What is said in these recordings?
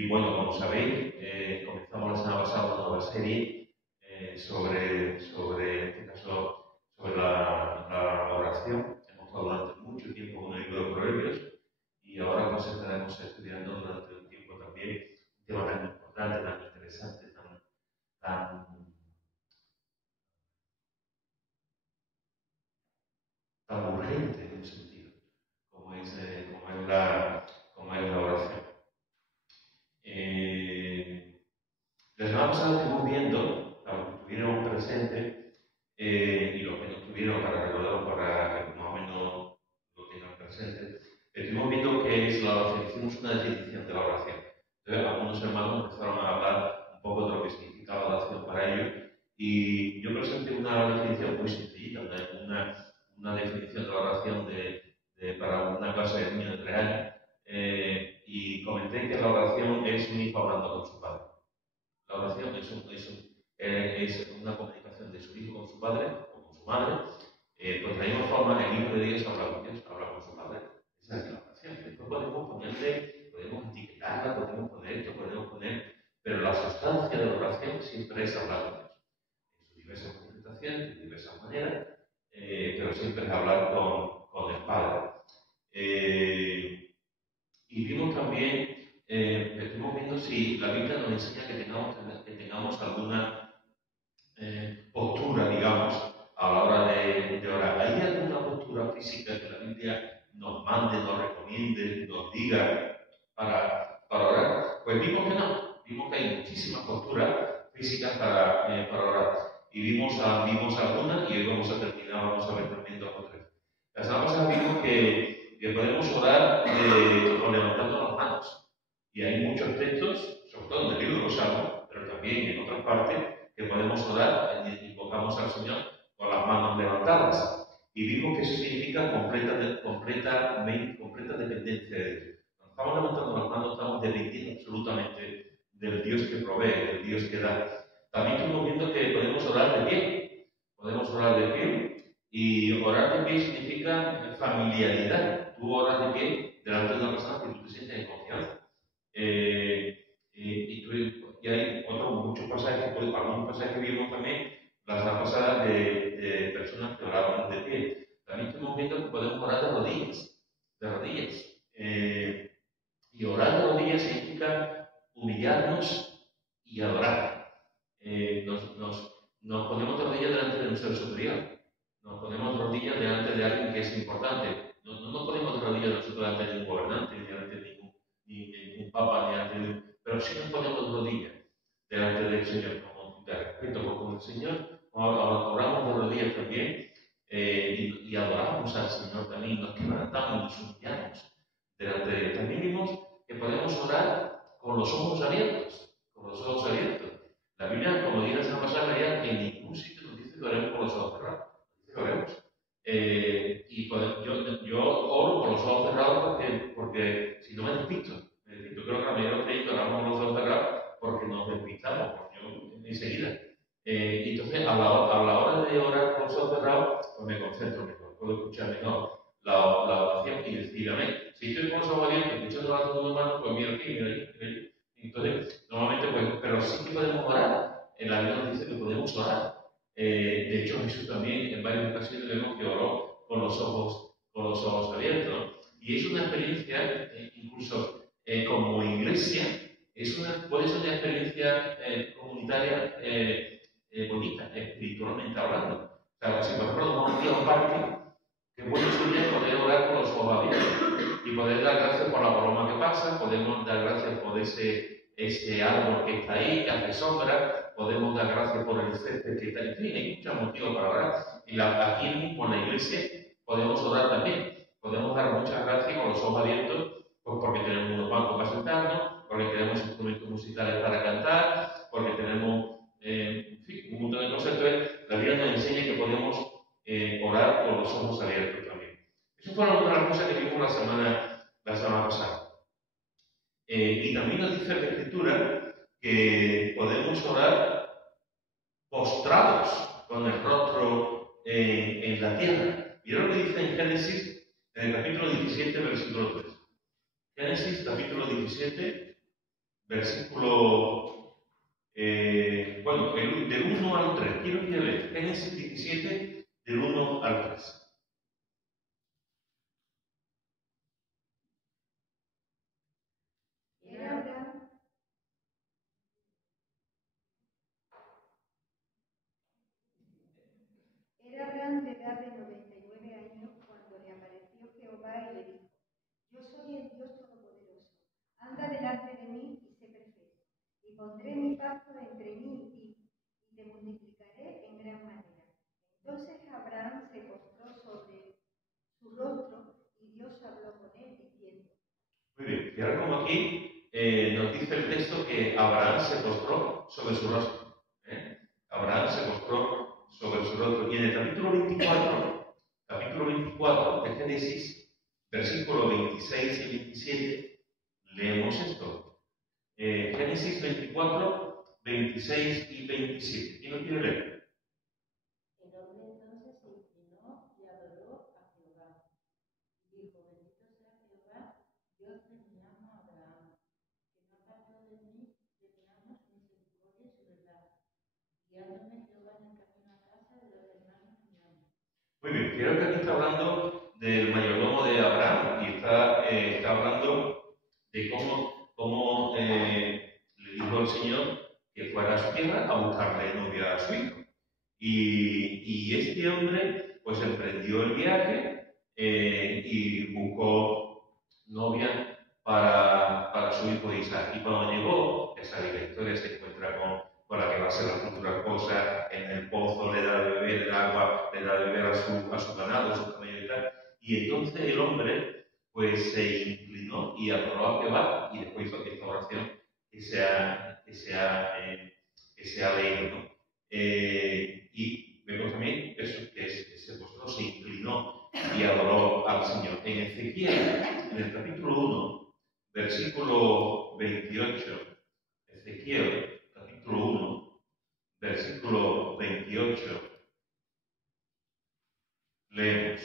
Y bueno, como sabéis, comenzamos la semana pasada una nueva serie sobre, en este caso, sobre la oración. Hemos estado durante mucho tiempo con el libro de Proverbios y ahora pues estaremos estudiando durante un tiempo también un tema tan importante, tan interesante, tan, tan urgente en un sentido, como es la oración. La semana pasada estuvimos viendo, para los que estuvieron presentes y los que no estuvieron, para recordarlo, para que más o menos lo tengan presente, estuvimos viendo que es la oración, hicimos una definición de la oración. Entonces, algunos hermanos empezaron a hablar un poco de lo que significa la oración para ellos y yo presenté una definición muy sencillita, una definición de la oración para una clase de niños de 3 años y comenté que la oración es un hijo hablando con su padre. La oración es una comunicación de su hijo con su padre o con su madre. Pues de la misma forma, el Hijo de Dios habla con Dios, habla con su padre. Esa es la oración. Después podemos etiquetarla, podemos poner esto, podemos poner, pero la sustancia de la oración siempre es hablar con Dios. En sus diversas manifestaciones, de diversas maneras, pero siempre es hablar con el Padre. Y vimos también, estuvimos viendo si la Biblia nos enseña que tengamos alguna postura, digamos, a la hora de orar. ¿Hay alguna postura física que la Biblia nos mande, nos recomiende, nos diga para orar? Pues vimos que no. Vimos que hay muchísimas posturas físicas para orar. Y vimos algunas y hoy vamos a terminar, vamos a ver también 2 o 3. La semana pasada vimos que podemos orar levantando las manos. Y hay muchos textos, sobre todo en el libro de los Salmos, pero también en otras partes, que podemos orar y invocamos al Señor con las manos levantadas. Y vimos que eso significa completa dependencia de Dios. Cuando estamos levantando las manos, estamos dependiendo absolutamente del Dios que provee, del Dios que da. También estamos viendo que podemos orar de pie. Podemos orar de pie. Y orar de pie significa familiaridad. Tú oras de pie delante de una persona que tú te sientes en confianza. Y hay muchos pasajes, algunos pasajes que vimos también la semana pasada de personas que oraban de pie. También estamos viendo que podemos orar de rodillas. Y orar de rodillas significa humillarnos y adorar. Nos ponemos de rodillas delante de un ser superior. Nos ponemos de rodillas delante de alguien que es importante. No nos ponemos de rodillas nosotros delante de un gobernante, ni delante de ningún papa, pero sí nos ponemos de rodillas delante del Señor, como de respeto con el Señor. Oramos de rodillas también y adoramos al Señor también, nos quebrantamos, nos humillamos delante de Él. También vimos que podemos orar con los ojos abiertos, La Biblia, como dije la semana pasada, en ningún sitio nos dice que oremos con los ojos cerrados, dice que oremos. Yo oro con los ojos cerrados porque si no me despisto. Creo que la mayoría de los creyentes oramos con los ojos cerrados porque nos despistamos, porque yo enseguida. Entonces, a la hora de orar con los ojos cerrados, pues me concentro mejor, puedo escuchar mejor la oración y decir amén. Si estoy con los ojos abiertos, escuchando la oración de un hermano, pues mira aquí, mira allí. Entonces, normalmente, pero sí que podemos orar. En la Biblia nos dice que podemos orar. De hecho, Jesús también en varias ocasiones vemos que oró con los ojos abiertos, ¿no? Y es una experiencia, incluso como iglesia, puede ser una experiencia comunitaria bonita, espiritualmente hablando. O sea, si por ejemplo nos vamos a un parque, que bueno sería poder orar con los ojos abiertos y poder dar gracias por la paloma que pasa, podemos dar gracias por ese árbol que está ahí, que hace sombra, podemos dar gracias por el césped que está ahí. En fin, hay muchos motivos para orar. Y aquí mismo en la iglesia podemos orar también. Podemos dar muchas gracias con los ojos abiertos, pues porque tenemos unos bancos para sentarnos, porque tenemos instrumentos musicales para cantar, porque tenemos, en fin, un montón de cosas. Entonces, la Biblia nos enseña que podemos orar con los ojos abiertos también. Eso fue una de las cosas que vimos la semana pasada. Y también nos dice la Escritura que podemos orar postrados con el rostro en la tierra. Mira lo que dice en Génesis, en el capítulo 17, versículo 3. Génesis, capítulo 17, versículo, bueno, del 1 al 3. Quiero que leer Génesis 17, del 1 al 3. Era Abraham de edad de 99 años cuando le apareció Jehová y le dijo: Yo soy el Dios Todopoderoso, anda delante de mí y sé perfecto, y pondré mi pacto entre mí y ti, y te multiplicaré en gran manera. Entonces Abraham se postró sobre su rostro, y Dios habló con él diciendo. Muy bien, y ahora como aquí nos dice el texto que Abraham se postró sobre su rostro. Abraham se postró sobre su rostro. Y en el capítulo 24 de Génesis, versículos 26 y 27, leemos esto. Génesis 24, 26 y 27. ¿Quién lo quiere leer? El hombre entonces se inclinó y adoró a Jehová. Dijo: Bendito sea Jehová, Dios de mi amo Abraham, que no apartó de mí mi amo su misericordia y su verdad, guiándome Jehová en el camino a casa de los hermanos de mi amo. Muy bien, creo que aquí está hablando del mayordomo de Abraham y está hablando de cómo le dijo el Señor que fuera a su tierra a buscarle novia a su hijo. Y este hombre pues emprendió el viaje y buscó novia para su hijo Isaac. Y cuando llegó, ya sabéis la historia, se encuentra con la que va a ser la futura esposa en el pozo, le da de beber el agua, le da de beber a su ganado, a su camello y tal. Y entonces el hombre pues se inclinó y adoró a Jehová y después hizo esta oración que se ha leído, ¿no? Y vemos también eso, que se postró, se inclinó y adoró al Señor. En Ezequiel, en el capítulo 1, versículo 28, Ezequiel, capítulo 1, versículo 28, leemos.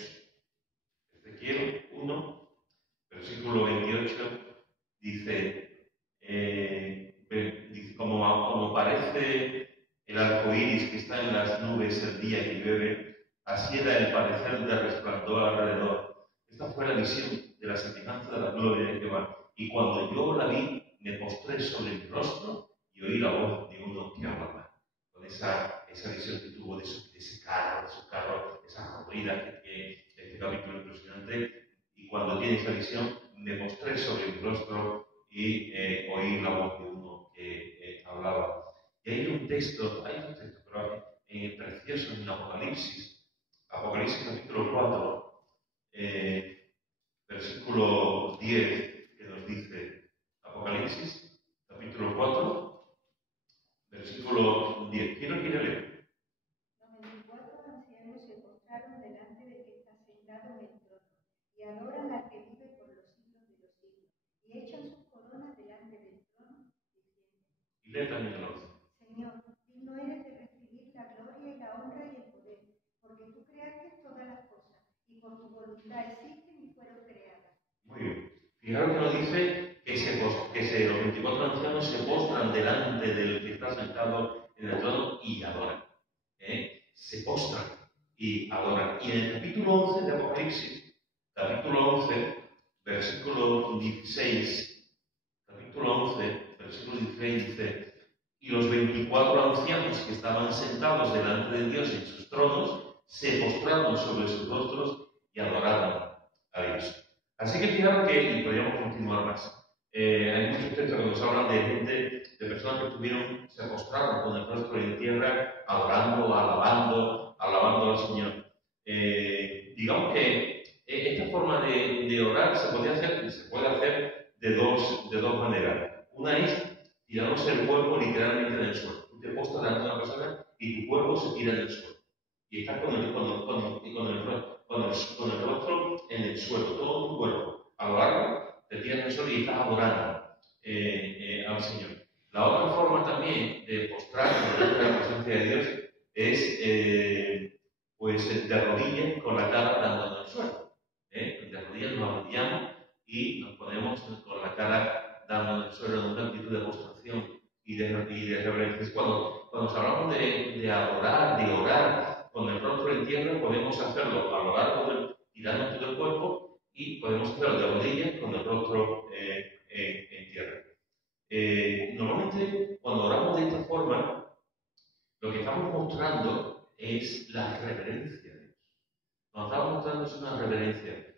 Ezequiel 1, versículo 28, dice, como parece el arco iris que está en las nubes el día que llueve, así era el parecer del resplandor alrededor. Esta fue la visión de la semejanza de la gloria de Jehová. Y cuando yo la vi, me postré sobre mi rostro y oí la voz de uno que hablaba. Con esa visión que tuvo de ese carro, esa corrida que tiene este capítulo impresionante. Y cuando tiene esa visión, me postré sobre mi rostro y oí la voz de uno que hablaba. Y hay dos textos, pero preciosos en Apocalipsis. Apocalipsis capítulo 4, versículo 10, que nos dice, Apocalipsis capítulo 4, versículo 10. ¿Quién lo quiere leer? Los 24 ancianos se postraron delante del que está sentado en el trono, y adoran al que vive por los siglos de los siglos, y echan sus coronas delante del trono, diciendo. Y lee también el 11. Señor, digno eres de recibir la gloria y la honra y el poder, porque tú creaste todas las cosas, y por tu voluntad existen y fueron creadas. Muy bien. Fijaros que nos dice que los 24 ancianos se postran delante del que está sentado en el trono y adoran. Se postran y adoran. Y en el capítulo 11 de Apocalipsis, capítulo 11, versículo 16, capítulo 11, versículo 16 dice: y los 24 ancianos que estaban sentados delante de Dios en sus tronos se postraron sobre sus rostros y adoraron a Dios. Así que fijaros que, y podríamos continuar más, hay muchos textos que nos hablan de gente, de personas que se postraron con el rostro en tierra, adorando, alabando al Señor. Digamos que esta forma de orar se puede hacer de dos maneras. Una es tirándose el cuerpo literalmente en el suelo. Tú te postras delante de una persona y tu cuerpo se tira en el suelo. Y estás con el rostro en el suelo, todo tu cuerpo. A lo largo te tiras en el suelo y estás adorando al Señor. La otra forma también de postrarnos delante de la presencia de Dios es pues de rodillas con la cara dando en el suelo. De rodillas nos arrodillamos y nos ponemos con la cara dando plano del suelo, en una actitud de postración y de reverencia. Cuando hablamos de adorar, de orar con el rostro en tierra, podemos hacerlo a lo largo tirando todo el cuerpo y podemos hacerlo de rodillas con el rostro en tierra. Normalmente, cuando oramos de esta forma, lo que estamos mostrando es la reverencia de Dios. Nos estamos mostrando es una reverencia.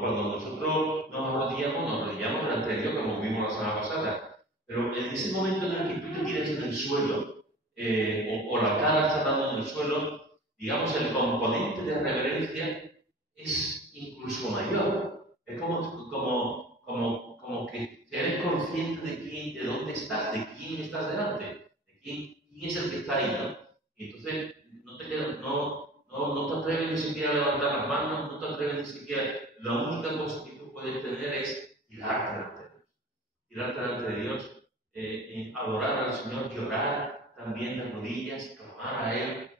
Cuando nosotros nos arrodillamos delante de Dios, como vimos la semana pasada. Pero en ese momento en el que tú te tiras en el suelo, o la cara está dando en el suelo, digamos, el componente de reverencia es incluso mayor. Es como que eres consciente de dónde estás, de quién estás delante, de quién es el que está ahí, ¿no? Y entonces no te atreves ni siquiera a levantar las manos, no te atreves ni siquiera. La única cosa que tú puedes tener es tirarte delante de Dios. Tirarte delante de Dios, adorar al Señor, llorar también de rodillas, clamar a Él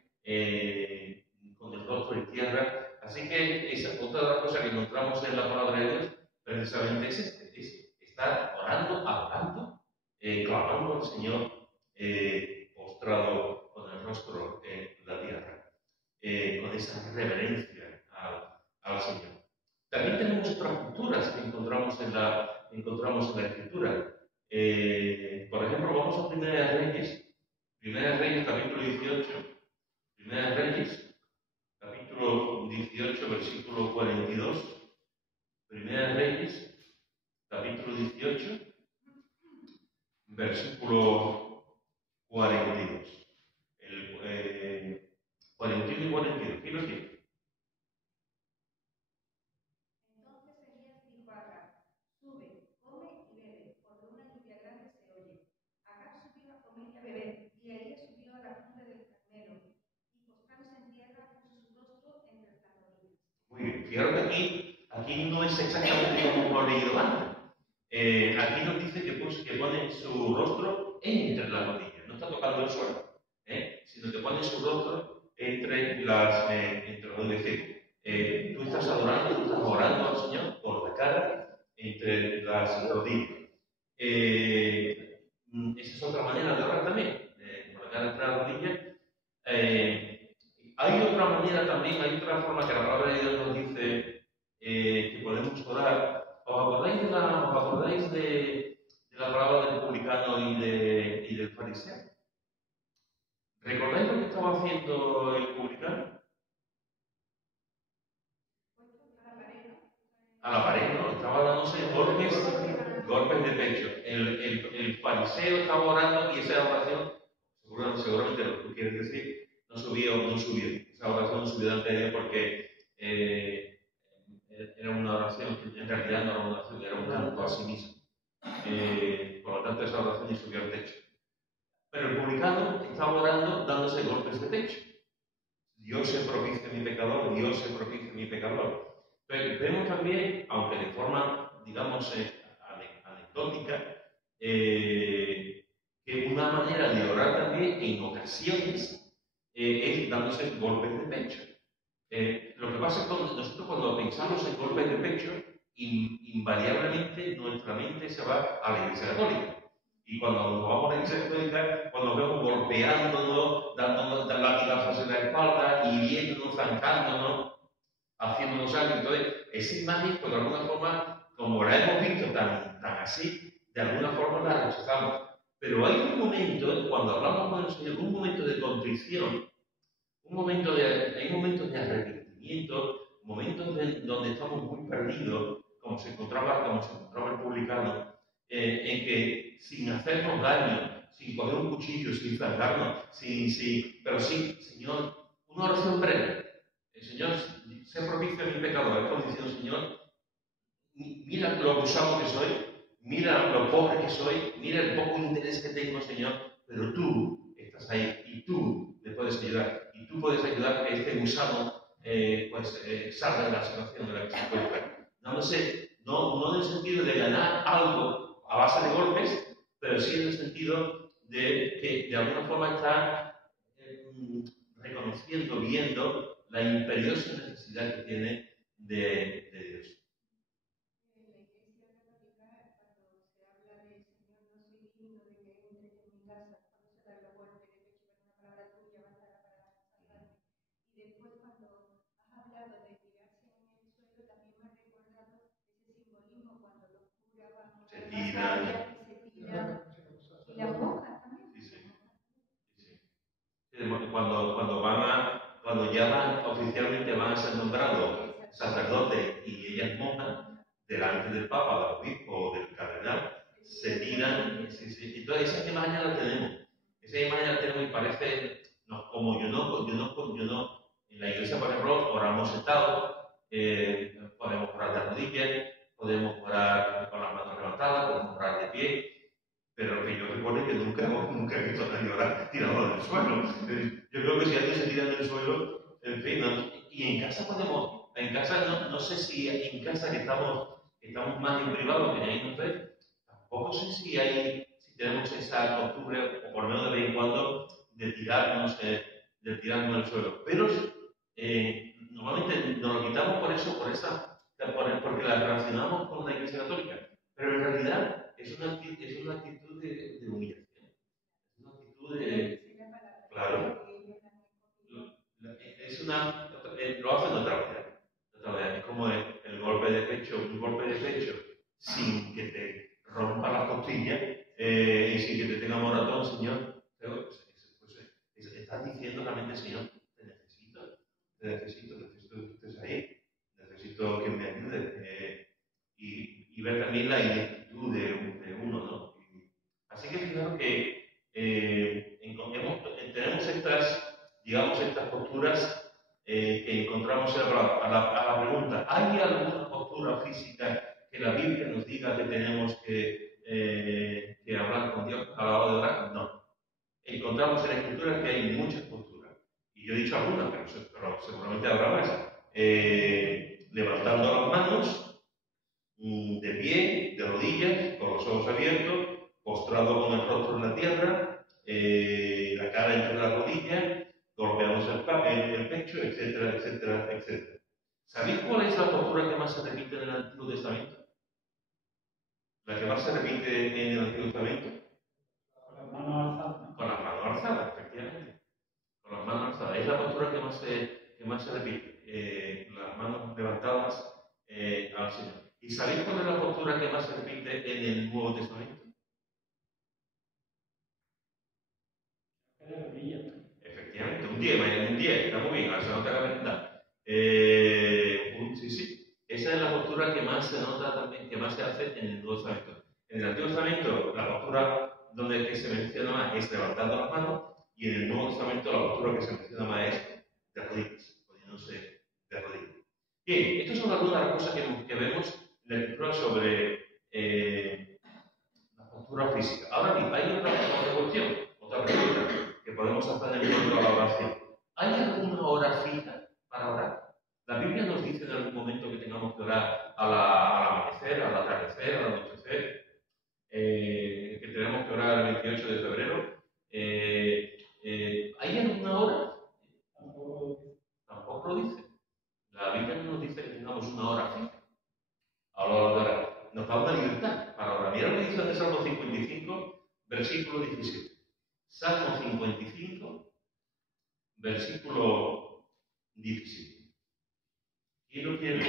con el rostro en tierra. Así que esa otra cosa que encontramos en la palabra de Dios precisamente es estar orando, adorando, clamando al Señor, postrado con el rostro en la tierra, con esa reverencia al Señor. También tenemos otras culturas que encontramos en la Escritura. Por ejemplo, vamos a Primera de Reyes, capítulo 18. Primera de Reyes, capítulo 18, versículo 42. Primera de Reyes, capítulo 18, versículo 42. 41 y 42. ¿Quién lo tiene? Entonces Elías dijo a Acab: sube, come y bebe, porque una lluvia grande se oye. Acab subió a comer y a beber, y Elías subió a la cumbre del Carmelo, y postrándose en tierra puso su rostro entre las rodillas. Muy bien, fijaros que aquí no es exactamente como hemos leído antes. Aquí nos dice que pone su rostro entre las rodillas, no está tocando el suelo, sino que pone su rostro entre las rodillas. Es decir, tú estás orando al Señor con la cara entre las rodillas. Esa es otra manera de orar también, con la cara entre las rodillas. Hay otra manera también, hay otra forma que la palabra de Dios nos dice que podemos orar. ¿Os acordáis de la palabra del publicano y del fariseo? ¿Recordáis lo que estaba haciendo el publicano? A la pared, ¿no? Estaba dándose golpes de pecho. El fariseo estaba orando y esa oración, seguramente lo que tú quieres decir, no subió. Esa oración no subió delante de Dios porque era una oración, en realidad no era una oración, era un canto a sí mismo. Por lo tanto, esa oración ni subió al techo. Pero el publicano estaba orando dándose golpes de pecho. Dios se propicia a mi pecador, Dios se propicia a mi pecador. Pero vemos también, aunque de forma, digamos, anecdótica, que una manera de orar también en ocasiones es dándose golpes de pecho. Lo que pasa es que nosotros cuando pensamos en golpes de pecho, invariablemente nuestra mente se va a la Iglesia Católica. Y cuando nos vamos a la Iglesia Católica, cuando nos vemos golpeándonos, dándonos latigazos en la espalda, hiriéndonos, zancándonos, haciéndonos algo. Entonces, esa imagen, pues de alguna forma, como la hemos visto tan así, de alguna forma la rechazamos. Pero hay un momento, cuando hablamos con el Señor, un momento de contrición, hay momentos de arrepentimiento, momentos donde estamos muy perdidos, como se encontraba el publicano, en que sin hacernos daño, sin coger un cuchillo, sin zancarnos, pero sí, Señor, una oración breve. El Señor, sé propicio a mi pecador. Es como diciendo, Señor, mira lo abusado que soy, mira lo pobre que soy, mira el poco interés que tengo, Señor, pero tú estás ahí y tú me puedes ayudar. Y tú puedes ayudar a que este gusano salga de la situación en la que se encuentra. No en el sentido de ganar algo a base de golpes, pero sí en el sentido de que de alguna forma está reconociendo, viendo la imperiosa necesidad que tiene de Dios. En la Iglesia Católica Cuando oficialmente van a ser nombrados sacerdotes y ellas monjas, delante del Papa, del obispo o del cardenal, se tiran. Entonces, esa imagen la tenemos. Esa imagen la tenemos y parece, no, como yo no, en la iglesia, por ejemplo, oramos sentados, podemos orar de rodillas, podemos orar con las manos levantadas, podemos orar de pie, pero lo que yo recuerdo es que nunca he visto a nadie orar tirado del suelo. Yo creo que si alguien se tira del suelo, en fin, ¿no? Y en casa no sé si en casa que estamos más en privado, que ahí no sé, tampoco sé si tenemos esa costumbre, o por lo menos de vez en cuando, de tirarnos al suelo. Pero normalmente nos lo quitamos porque la relacionamos con la Iglesia Católica. Pero en realidad es una actitud de humillación. Es una actitud de. Claro. Lo hacen de otra manera. Es como el golpe de pecho, un golpe de pecho sin que te rompa la costilla y sin que te tenga moratón, Señor. Pues estás diciendo realmente, Señor, te necesito que estés ahí, necesito que me ayudes. Y ver también la ineptitud de uno, ¿no? Así que fijaros que tenemos estas posturas que encontramos a la pregunta: ¿hay alguna postura física que la Biblia nos diga que tenemos que hablar con Dios a la hora de orar? No. Encontramos en la Escritura que hay muchas posturas. Y yo he dicho algunas, pero seguramente habrá más. Levantando las manos, de pie, de rodillas, con los ojos abiertos, postrado con el rostro en la tierra, la cara entre las rodillas, golpeamos el pecho, etcétera, etcétera, etcétera. ¿Sabéis cuál es la postura que más se repite en el Antiguo Testamento? ¿La que más se repite en el Antiguo Testamento? Con las manos alzadas. Con las manos alzadas, efectivamente. Con las manos alzadas. Es la postura que más se repite. Las manos levantadas al Señor. ¿Y sabéis cuál es la postura que más se repite en el Nuevo Testamento? Efectivamente, un 10, está muy bien, ahora se nota la verdad. Sí. Esa es la postura que más se nota también, que más se hace en el Nuevo Testamento. En el Antiguo Testamento, la postura que se menciona más es levantando las manos, y en el Nuevo Testamento la postura que se menciona más es de rodillas, poniéndose de rodillas. Bien, estas son algunas cosas que vemos en la Escritura sobre la postura física. Ahora bien, hay otra cuestión, otra pregunta que podemos hacer en cuanto a la oración. ¿Hay alguna hora fija para orar? La Biblia nos dice en algún momento que tengamos que orar al amanecer, al atardecer, al anochecer, que tenemos que orar el 28 de febrero. ¿Hay alguna hora? Tampoco lo dice. La Biblia no nos dice que tengamos una hora fija a la hora de orar. Nos da una libertad para orar. Mira lo que dice en el Salmo 55, versículo 17. Salmo 55, versículo 17. ¿Quién lo quiere?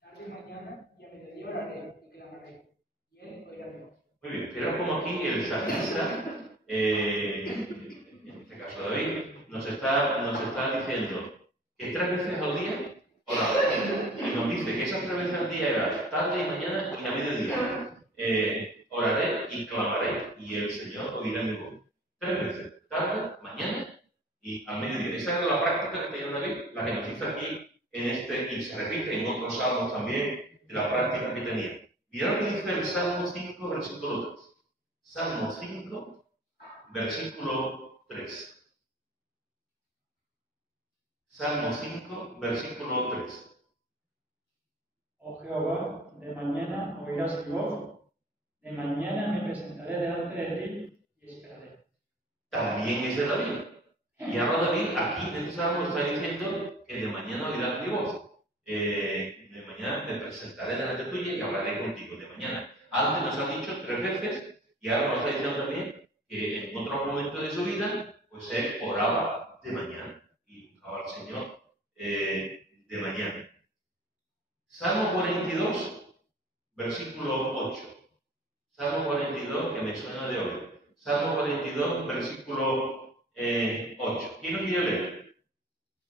Tarde y mañana y a mediodía oraré y clamaré, y él oirá mi voz. Muy bien, pero como aquí el salmista, en este caso David, nos está diciendo que 3 veces al día oraba. Y nos dice que esas 3 veces al día era tarde y mañana y a mediodía. Oraré y clamaré y el Señor oirá mi voz. 3 veces, tarde, mañana y al mediodía. Esa era la práctica que tenía David, la que nos dice aquí y se repite en otros salmos también, de la práctica que tenía. Mirad lo que dice el Salmo 5, versículo 3. Salmo 5, versículo 3. Salmo 5, versículo 3. Oh Jehová, de mañana oirás mi voz, de mañana me presentaré delante de ti y esperaré. También es de David. Y ahora David, aquí en este salmo, está diciendo que de mañana oirás mi voz. De mañana me presentaré delante tuya y hablaré contigo de mañana. Antes nos ha dicho 3 veces y ahora nos está diciendo también que en otros momentos de su vida, pues él oraba de mañana y buscaba al Señor de mañana. Salmo 42, versículo 8. Salmo 42, que me suena de hoy. Salmo 42, versículo 8. ¿Quién lo quiere leer?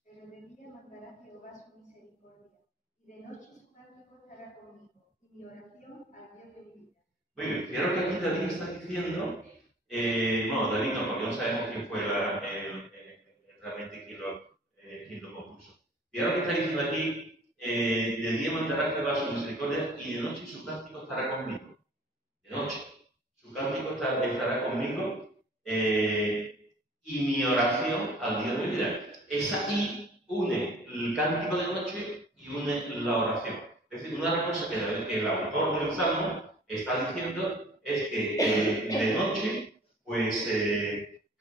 Pero de día mandará Jehová su misericordia, y de noche su cántico estará conmigo, y mi oración al Dios de mi vida. Muy bien, fijaros que aquí David está diciendo, bueno, David no, porque no sabemos quién fue realmente quien lo compuso. Fijaros que está diciendo aquí, de día mandará Jehová su misericordia y de noche su cántico estará conmigo. De noche, su cántico estará conmigo y mi oración al Dios de mi vida. Esa y une el cántico de noche y une la oración. Es decir, una de las cosas que el autor del Salmo está diciendo es que de noche, pues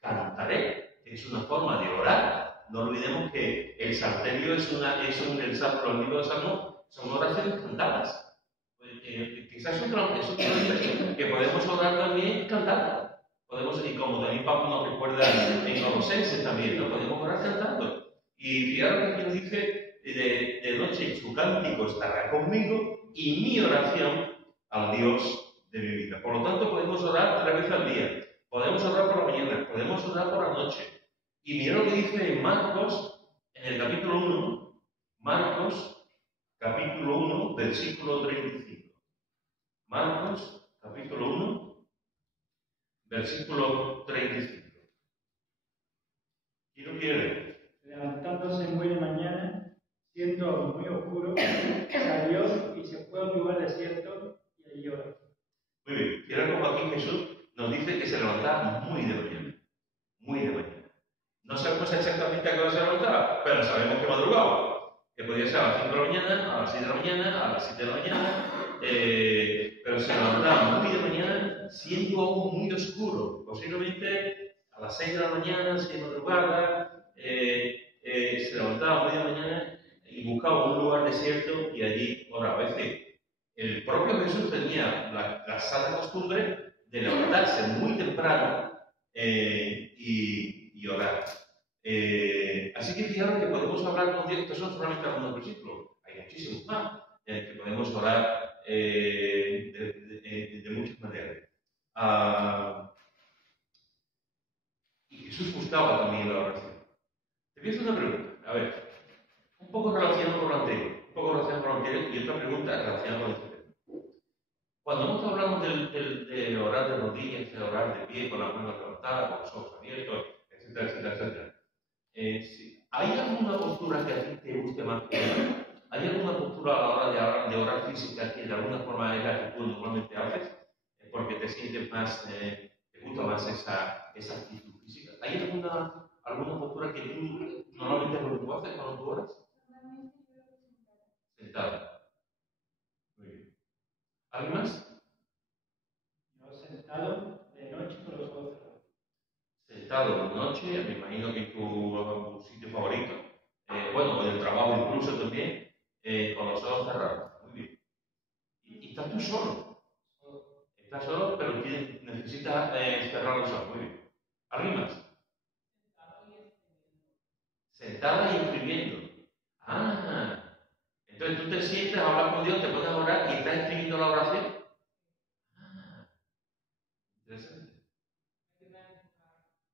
cantaré. Es una forma de orar. No olvidemos que el salterio el libro de Salmo son oraciones cantadas. Quizás es otra expresión que podemos orar también cantando. Y como también Pablo nos recuerda en Colosenses también, ¿no? Podemos orar cantando. Y fijaros que aquí nos dice, de noche su cántico estará conmigo y mi oración al Dios de mi vida. Por lo tanto, podemos orar 3 veces al día. Podemos orar por la mañana, podemos orar por la noche. Y mirad lo que dice en Marcos, en el capítulo 1, Marcos, capítulo 1, versículo 35. Marcos, capítulo 1, versículo 35. ¿Quién lo quiere? Levantándose muy de mañana, siendo aún muy oscuro, salió y se fue a un lugar desierto y allí oró. Muy bien. Fíjate como aquí Jesús nos dice que se levantaba muy de mañana. Muy de mañana. No sabemos exactamente a qué hora se levantaba, pero sabemos que madrugaba. Que podía ser a las 5 de la mañana, a las 6 de la mañana, a las 7 de la mañana, pero se levantaba muy de mañana, siendo aún muy oscuro. Posiblemente a las 6 de la mañana, 6 de madrugada, se levantaba muy de mañana y buscaba un lugar desierto y allí oraba. Es decir, el propio Jesús tenía la sana costumbre de levantarse muy temprano y orar. Así que fijaros que podemos hablar con Dios. Estos son solamente algunos versículos, hay muchísimos más en que podemos orar de muchas maneras. Y Jesús buscaba también la oración. Te voy a hacer una pregunta, a ver, un poco relacionado con lo anterior, y otra pregunta relacionada con el tema. Cuando nosotros hablamos de orar de rodillas, de orar de pie, con las manos levantadas, con los ojos abiertos, etcétera, etcétera, etcétera. Sí. ¿Hay alguna postura que a ti te guste más que otra? ¿Hay alguna postura a la hora de orar física que de alguna forma es la que tú normalmente haces? Porque te sientes más, te gusta más esa actitud física. ¿Hay alguna postura que tú normalmente haces cuando tú oras? Sentada. Muy bien. ¿Alguien más? Yo sentado de noche con los ojos cerrados. Sentado de noche, me imagino que es tu sitio favorito. Bueno, en el trabajo incluso también, con los ojos cerrados. Muy bien. Y estás tú solo. Estás solo, pero necesitas cerrar los ojos. Muy bien. ¿Alguien más? Sentada y escribiendo. Ah, entonces tú te sientes, hablas con Dios, te pones a orar y estás escribiendo la oración. Ah, interesante.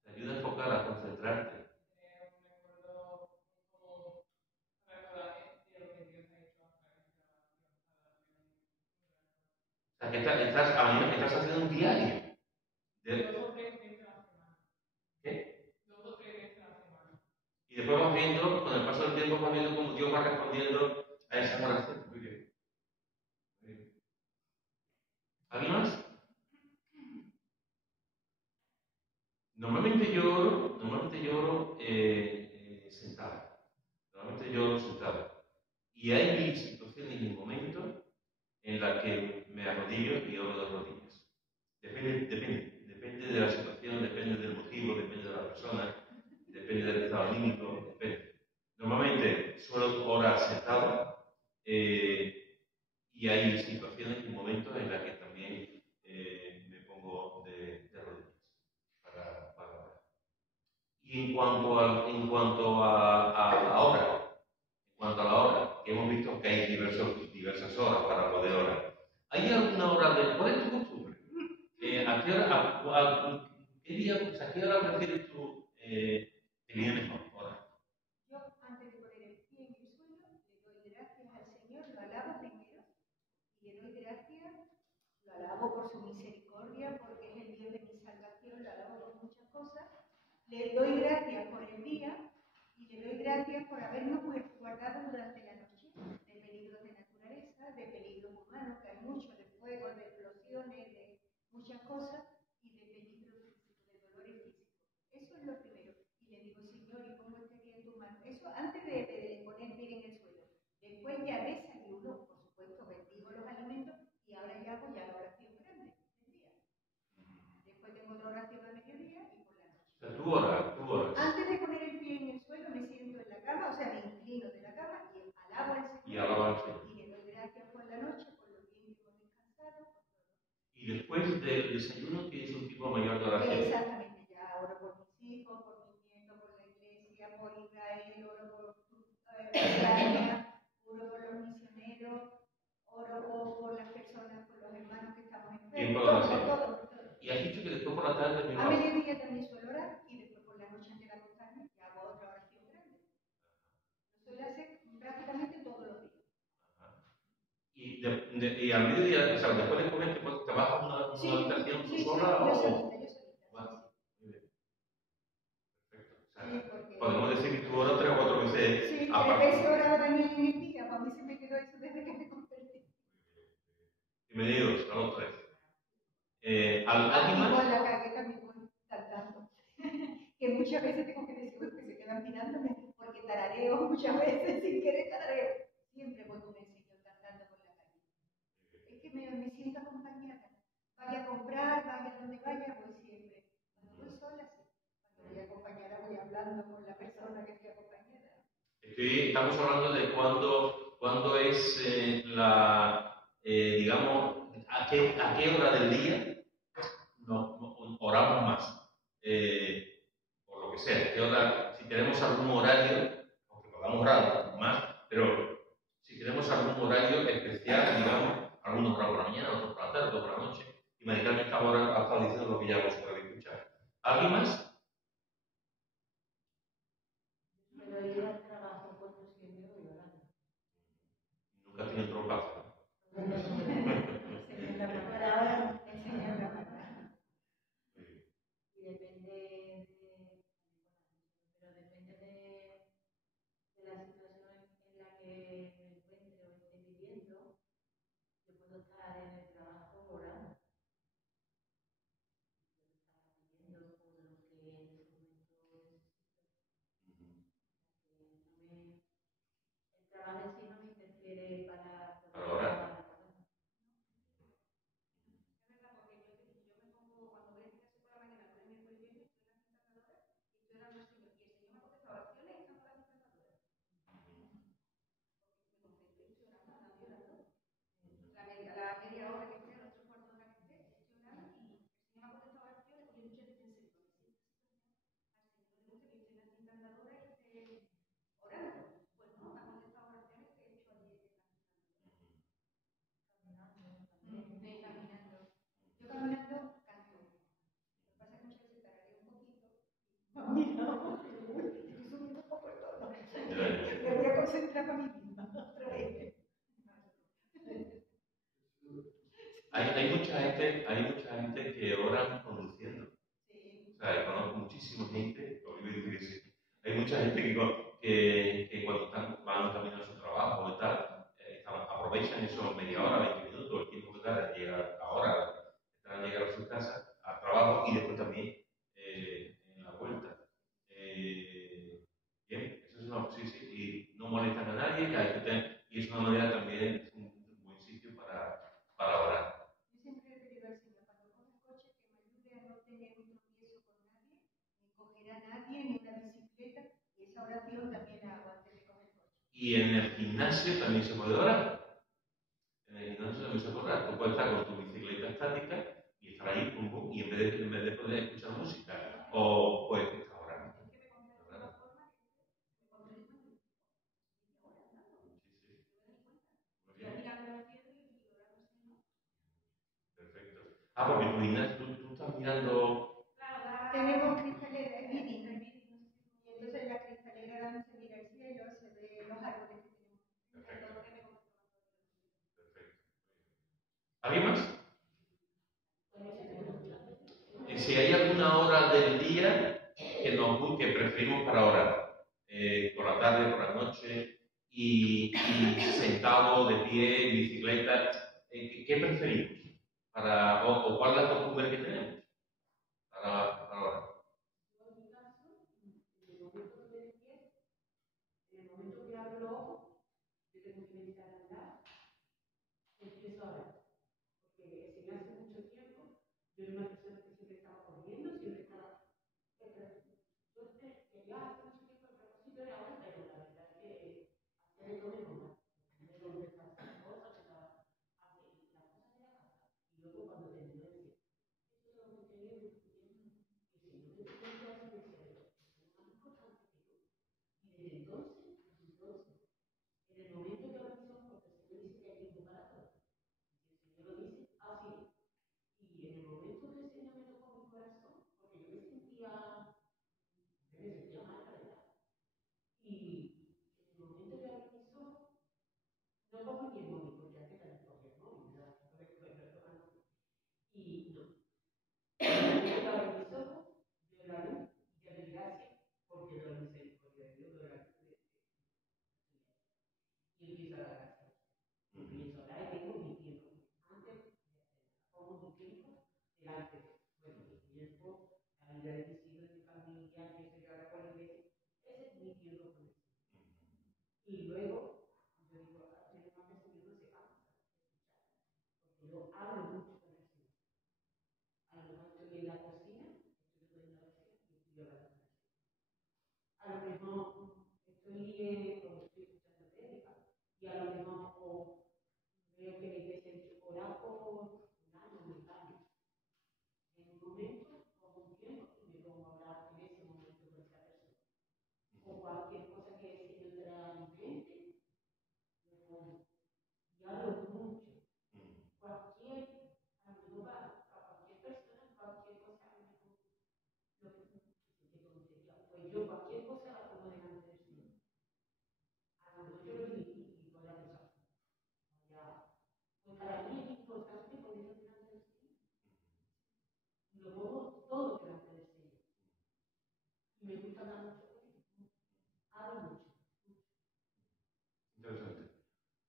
Te ayuda a enfocar, a concentrarte. O sea, que estás haciendo un diario. ¿Qué? Y después vas viendo, con el paso del tiempo, vas viendo cómo Dios va respondiendo a esa oración. Muy bien. Muy bien. ¿Alguien más? Normalmente yo oro sentado. Normalmente yo oro sentado. Y hay situaciones y momentos en las que me arrodillo y oro de rodillas. Depende de la situación, depende del motivo, depende de la persona, depende del estado anímico, depende. Normalmente suelo orar sentado y hay situaciones y momentos en las que también me pongo de rodillas para orar. Y en cuanto a la hora, que hemos visto que hay diversas horas para poder orar. ¿Hay alguna hora cuál es tu costumbre? ¿A qué hora prefieres tú Le doy gracias por el día y le doy gracias por habernos guardado durante la noche de peligros de naturaleza, de peligros humanos, que hay mucho, de fuego, de explosiones, de muchas cosas, y de peligros físicos, de dolores físicos. Eso es lo primero. Y le digo, Señor, ¿y cómo este día en tu mano? Eso antes de poner pie en el suelo. Después ya desayuno, por supuesto, bendigo los alimentos y ahora ya hago ya la oración grande del día. Después tengo otra oración a mediodía y por la noche. O sea, tú oras. Antes de poner el pie en el suelo me siento en la cama, o sea, me inclino de la cama y alabo al Señor. Y alaba al Señor. Y le doy gracias por la noche, por lo bien que hemos descansado. Y después del desayuno tienes un tipo mayor de oración. Exactamente, ya oro por mis hijos, por mis nietos, por la iglesia, por Israel, oro por Ucrania, oro por los misioneros, oro por las personas, por los hermanos que estamos enfermos. Todo. Y has dicho que después por la tarde A mediodía también suelo orar y después por la noche antes de acostarme ya hago otra oración grande. Lo suelo hacer prácticamente todos los días. Y al mediodía, o sea, después de comer, ¿te vas a una habitación tú sola yo o...? solita. Bueno, muy bien. Perfecto. O sea, Porque... podemos decir que tú oras 3 o 4 veces. Sí, 3 veces oraba Daniel en el día, para mí se me quedó eso desde que me convertí. Bienvenidos a los 3. Igual la cagué también cantando. Que muchas veces tengo que decir, que se quedan mirándome, porque tarareo muchas veces sin querer tarareo. Siempre voy con el Señor cantando por la calle. Es que me siento acompañada. Vaya a comprar, vaya donde vaya, voy siempre. Cuando voy sola, sí. Cuando voy acompañada, voy hablando con la persona que estoy acompañada. Estamos hablando de cuándo es digamos, a qué hora del día oramos más. Por lo que sea, ¿qué hora? Si tenemos algún horario, aunque podamos orar más, pero si tenemos algún horario especial, digamos, algunos oran por la mañana, otros por la tarde, otros por la noche, y medicalmente ahora ha estado diciendo lo que ya hemos podido escuchar. ¿Alguien más? Pero ir al trabajo cuando siempre voy orando. Nunca tiene tropas. Y depende de la situación en la que me encuentre o esté viviendo, yo puedo estar en el trabajo orando. Puedo estar viviendo por lo que en ese momento necesito. El trabajo en sí no me interfiere para poder orar. La media hora que esté, los 3 cuartos de hora que esté, estoy orando y el Señor me ha contestado oraciones porque muchas veces en serio, me siento al Señor le gusta que esté en la encantadora y esté orando. Pues no, me ha contestado oraciones que he hecho ayer caminando. Yo caminando canto. Lo que pasa es que muchas veces tararé un poquito. Mira, estoy subiendo un poco el tono. Me voy a concentrar para mí misma otra vez. Hay mucha gente que oran conduciendo. Sí. O sea, conozco muchísima gente, hay mucha gente que cuando van camino a su trabajo y tal, aprovechan esos media hora, 20 minutos, el tiempo que tarda en llegar ahora, están a llegar a su casa, al trabajo y después también en la vuelta. Bien, eso es una sí, y no molestan a nadie, y es una manera también, es un buen sitio para orar. Nadie, ni una bicicleta, y esa oración también la hago antes de coger el coche. Y en el gimnasio también se puede orar. En el gimnasio también se puede orar. Tú puedes estar con tu bicicleta estática y estar ahí, pum, pum, y en vez de poder escuchar música, o puedes estar orando. Es que me compré de una forma que me compré de y mirando la tierra y orando al Señor. Perfecto. Porque tu gimnasio, tú estás mirando. Tenemos cristalera, es viding, y entonces la cristalera se mira el cielo, se ve los árboles que tenemos. Perfecto. ¿Alguien más? Si hay alguna hora del día que nos y sentado, de pie, en bicicleta. ¿Qué preferimos? O cuál es la costumbre que tenemos para ahora? Yo, en mi caso, en el momento que me despierto, en el momento que abro los ojos, yo tengo que meditar a andar, empiezo a orar. Porque si me hace mucho tiempo, yo era una persona que siempre estaba corriendo, siempre estaba. Yo quería hacer mucho tiempo el propósito era ahora, pero la verdad es que antes de todo me mamá. Primero me estaba haciendo cosas, estaba. Aunque la cosa era casa. Y luego cuando terminó de decir, esto es lo que quería decir, que si no te tienes que hacer el cerebro, es lo más importante que tú. Y desde entonces, en el momento que abro mis ojos, porque el Señor dice que hay tiempo para todo. Y el Señor lo dice así. Y en el momento que el Señor me tocó mi corazón, porque yo me sentía mal, la verdad. Y en el momento que abrí mis ojos, no cojo ni el móvil, porque antes también cogía el móvil, ¿verdad? Y no. En el momento que abrí mis ojos, veo la luz y ya doy gracias porque no lo sé, porque Dios lo da. Y empiezo a dar gracias. Empiezo a orar y tengo mi tiempo. Antes de hacer nada, pongo mi tiempo delante de Dios. Bueno, mi tiempo, la vida de mis hijos, de mi familia, que estoy ahora con la iglesia, ese es mi tiempo con Dios. Y luego, yo digo, menos mal que el Señor no se cansa de escuchar, porque yo hablo mucho con el Señor. A lo mejor estoy en la cocina, estoy en la oración y estoy hablando con el Señor. A lo mejor estoy estoy escuchando prédica y a lo mejor veo que la iglesia dice orar por fulano, mexicano. En un momento, cojo un tiempo y me pongo a hablar en ese momento con esa persona. O cualquier cosa que el Señor trae a mi mente, me pongo. Y hablo mucho. Cualquier, a lo mejor a cualquier persona, cualquier cosa, a lo mejor, lo que tontería. Pues yo cualquier cosa la pongo delante del Señor. A lo mejor yo lo digo y voy a pensar. Pues para mí es importante ponerlo delante del Señor. Y lo pongo todo delante del Señor. Y me gusta hablar mucho con Él. Hablo mucho. Interesante.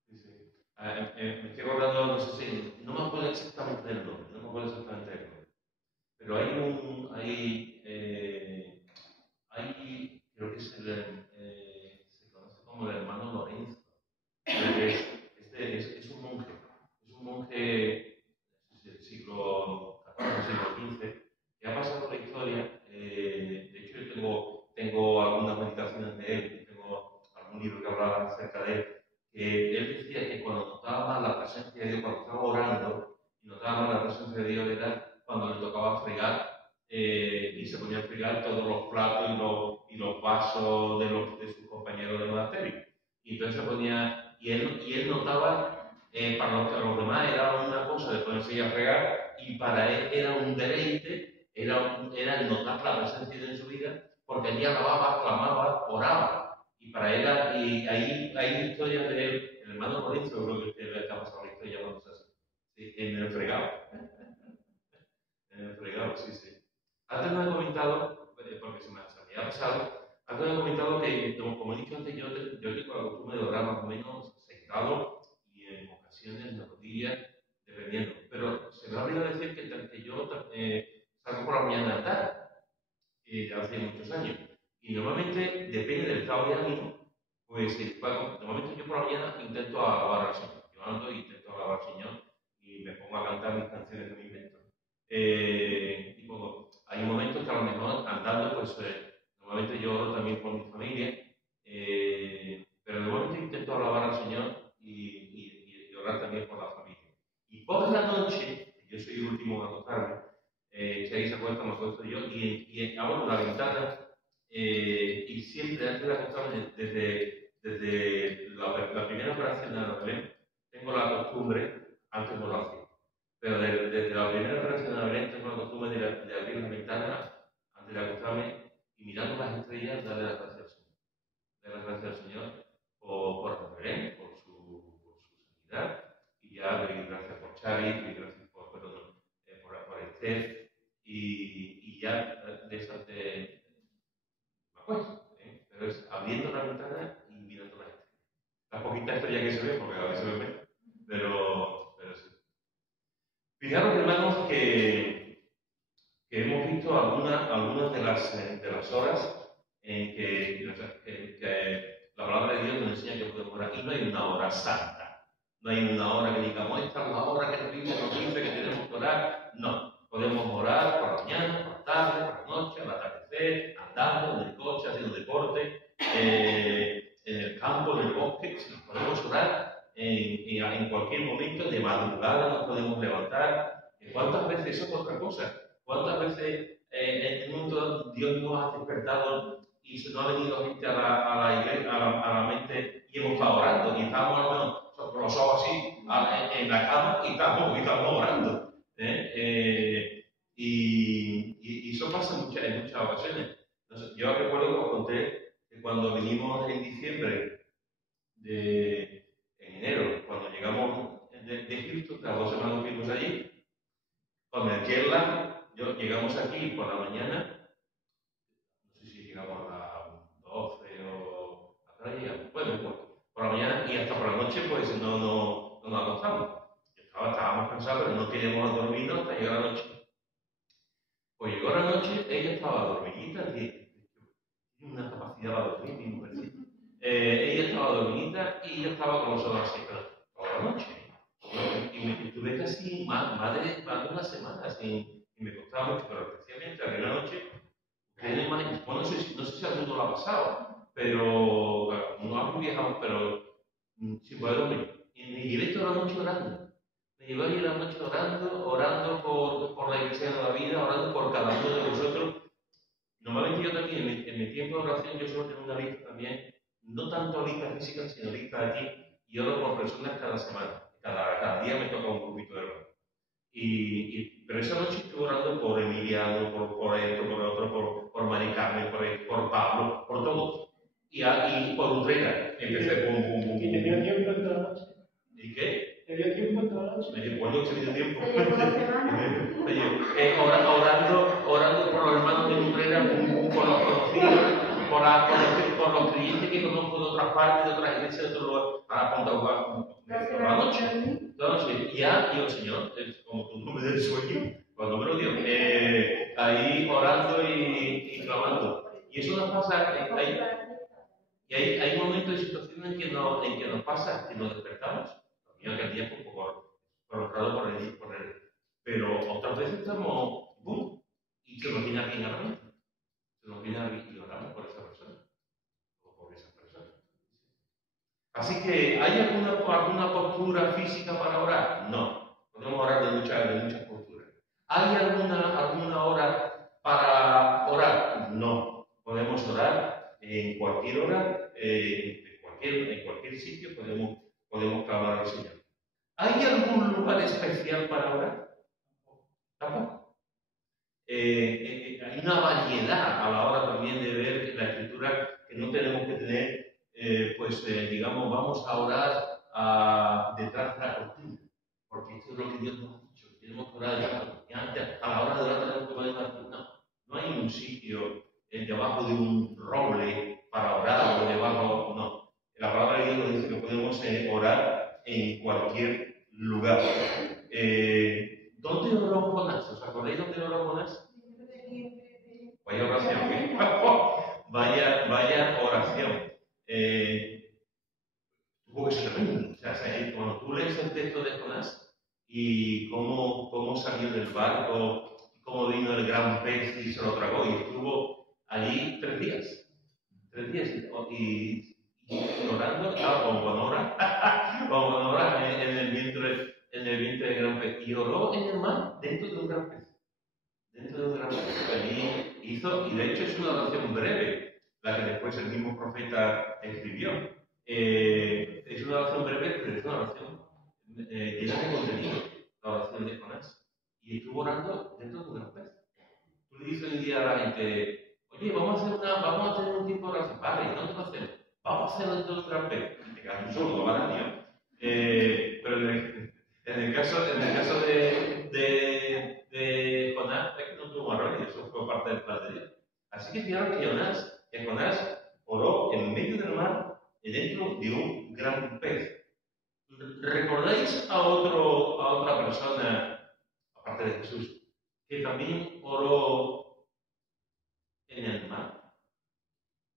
Sí, sí. Me estoy acordando, no sé si, no me acuerdo exactamente del nombre, pero creo que se conoce como el hermano Lorenzo. Es un monje del siglo XIV, siglo XV, que ha pasado por la historia. De hecho, yo tengo algunas meditaciones de él, tengo algún libro que habla acerca de él. Él decía que cuando notaba más la presencia de Dios, cuando estaba orando y notaba más la presencia de Dios, era cuando le tocaba fregar y se ponía a fregar todos los platos y los vasos de sus compañeros de monasterio. Y entonces se ponía, y él notaba, para los demás era una cosa de ponerse a fregar, y para él era un deleite, era el notar la presencia de Dios en su vida, porque allí alababa, clamaba, oraba. Y para él, y hay historias de él, el hermano Lorenzo, creo que usted le ha pasado la historia cuando se hace, sí, en el fregado. En el fregado, sí, sí. Antes me ha comentado, porque se me había pasado, antes me ha comentado que, como he dicho antes, yo tengo la costumbre de orar más o menos sentado y en ocasiones de rodillas, dependiendo. Pero se me ha olvidado decir que yo salgo por la mañana a andar, hace muchos años. Y normalmente, depende del estado de ánimo, pues normalmente yo por la mañana intento alabar al Señor. Yo ando e intento alabar al Señor y me pongo a cantar mis canciones que me invento. Hay momentos que a lo mejor andando, pues normalmente yo oro también por mi familia, pero normalmente intento alabar al Señor y orar también por la familia. Y por la noche, yo soy el último a acostarme, que ahí se acuesta, me acuesto yo, y abro la ventana y siempre antes de acostarme, desde la primera operación de la Belén, tengo la costumbre, antes no lo hacía, pero desde la primera operación de la Belén tengo la costumbre de abrir las ventanas antes de acostarme y mirando las estrellas, darle las gracias al Señor. Darle las gracias al Señor por la Belén, por su sanidad, y ya doy gracias por Xavi, doy gracias por Esther, y ya me acuesto, pero es abriendo las las poquitas estrellas que se ven, porque a veces se ven menos, pero sí. Fijaros, hermanos, que hemos visto algunas de las horas en que la palabra de Dios nos enseña que podemos orar, y no hay una hora santa. No hay una hora que digamos, esta es la hora que la Biblia nos dice que tenemos que orar. No, podemos orar por la mañana, por la tarde, por la noche, al atardecer, andando, en el coche, haciendo deporte, en el campo, en el bosque. Podemos orar en cualquier momento, de madrugada nos podemos levantar. ¿Cuántas veces eso es otra cosa? ¿Cuántas veces en un momento Dios nos ha despertado y se nos ha venido gente a la mente y hemos estado orando y estamos a lo menos con los ojos así en la cama y estamos orando? Y eso pasa en muchas ocasiones. Entonces, yo recuerdo que os conté que cuando vinimos en diciembre, en enero, cuando llegamos de Houston, las 2 semanas que fuimos allí, con el jet lag, llegamos aquí por la mañana, no sé si llegamos a las 12 o a qué hora llegamos, bueno, por la mañana y hasta por la noche, pues no nos acostamos. Estábamos cansados, pero no queríamos dormirnos hasta llegar a la noche. Pues llegó la noche, ella estaba dormidita, tiene una capacidad para dormir, mi mujercita. Ella estaba dormidita y yo estaba con los ojos así, pero toda la noche. Y me estuve casi más de una semana sin, y me costaba mucho, pero especialmente la primera noche, no sé si a todo lo ha pasado, pero bueno, no viajamos, pero sin poder dormir. Y me llevé toda la noche orando. Me llevé ahí la noche orando por la iglesia de la vida, orando por cada uno de vosotros. Normalmente yo también, en mi tiempo de oración, yo suelo tener una lista también, no tanto lista física, sino lista de aquí, y oro por personas cada semana. Cada día me toca un grupito de oración. Pero esa noche estuve orando por Emiliano, por esto, por otro, por Mari Carmen, por Pablo, por todos. Y por Utrera. Empecé pum, pum, pum. ¿Y te dio tiempo en toda la noche? ¿Y qué? ¿Te dio tiempo en toda la noche? Me dio por noche, me dio tiempo. Oye, orando por los hermanos de Utrera, por los conocidos, por los clientes que conozco de otras partes, de otras iglesias, de otros lugares, para apuntar toda la noche. Y yo, Señor, como tú no me des sueño, cuando me lo dio, ahí orando y clamando. Y eso nos pasa, hay momentos y situaciones en que nos pasa, que nos despertamos. También aquel día fue un poco provocado por él. Pero otras veces estamos, ¡bum! Y se nos viene alguien a la mente. Se nos viene alguien y oramos por esa persona. O por esas personas. Así que, ¿hay alguna postura física para orar? No. Podemos orar de muchas posturas. ¿Hay alguna hora para orar? No. Podemos orar en cualquier hora, en cualquier sitio podemos clamar al Señor. ¿Hay algún lugar especial para orar? Tampoco. Hay una variedad a la hora también de ver la Escritura que no tenemos que tener, digamos, vamos a orar detrás de la cortina, porque esto es lo que Dios nos ha dicho, tenemos que orar detrás de la cortina. Antes, a la hora de orar tenemos que poner una cortina. No hay un sitio debajo de un roble para orar o debajo, no. La palabra de Dios nos dice que podemos orar en cualquier lugar. ¿Dónde oró Jonás? ¿Os acordáis dónde oró Jonás? Vaya oración, ¿eh? Vaya oración. Tuvo que ser tremendo. O sea, cuando tú lees el texto de Jonás y cómo salió del barco, cómo vino el gran pez y se lo tragó, y estuvo allí 3 días. 3 días. Y orando, como ora en el vientre del gran pez. Y oró en el mar dentro de un gran pez. Allí hizo, y de hecho es una oración breve, la que después el mismo profeta escribió. Es una oración breve, pero es una oración llena de contenido, la oración de Jonás. Y estuvo orando dentro de un gran pez. Tú le dices un día a la gente, oye, vamos a tener un tiempo de oración. Vale, ¿dónde lo hacemos? Vamos a hacerlo dentro de un gran pez. Y te quedas un solo, no vale mío. Pero en el caso de Jonás, es que no tuvo más remedio, eso fue parte del plan de Dios. Así que fijaros que Jonás oró en medio del mar, dentro de un gran ¿Recordáis a otra persona, aparte de Jesús, que también oró en el mar